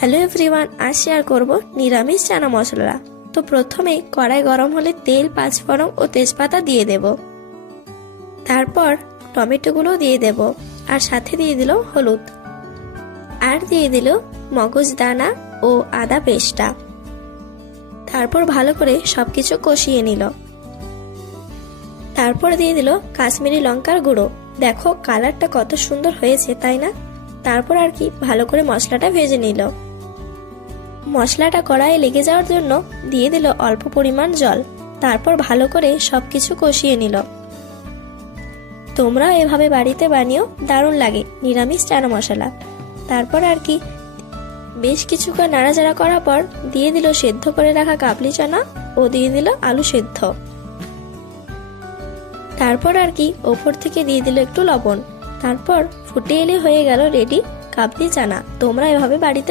Hello everyone, আজ share করব নিরামিষ চানা মশলা। তো প্রথমে কড়াই গরম হলে তেল, পাঁচফোড়ন ও তেজপাতা দিয়ে দেব। তারপর টমেটোগুলো দিয়ে দেব, আর সাথে দিয়ে দিল হলুদ, আর দিয়ে দিল মগজদানা ও আদা পেস্টটা। তারপর ভালো করে সবকিছু কষিয়ে নিল। তারপর দিয়ে দিল কাশ্মীরি লঙ্কার গুঁড়ো। দেখো কালারটা কত সুন্দর হয়েছে, তাই না? তারপর আর কি ভালো করে মশলাটা ভেজে নিল। মশলাটা কড়াইয়ে লেগে যাওয়ার জন্য দিয়ে দিল অল্প পরিমাণ জল। তারপর ভালো করে সবকিছু কষিয়ে নিল। তোমরাও এভাবে বাড়িতে বানিও, দারুণ লাগে নিরামিষ চানা মশলা। তারপর আর কি বেশ কিছুক্ষণ নাড়াচাড়া করার পর দিয়ে দিল সেদ্ধ করে রাখা কাবলি চানা ও দিয়ে দিল আলু সেদ্ধ। তারপর আর কি ওপর থেকে দিয়ে দিল একটু লবণ। তারপর ফুটে এলে হয়ে গেল রেডি কাবলি চানা। তোমরা এভাবে বাড়িতে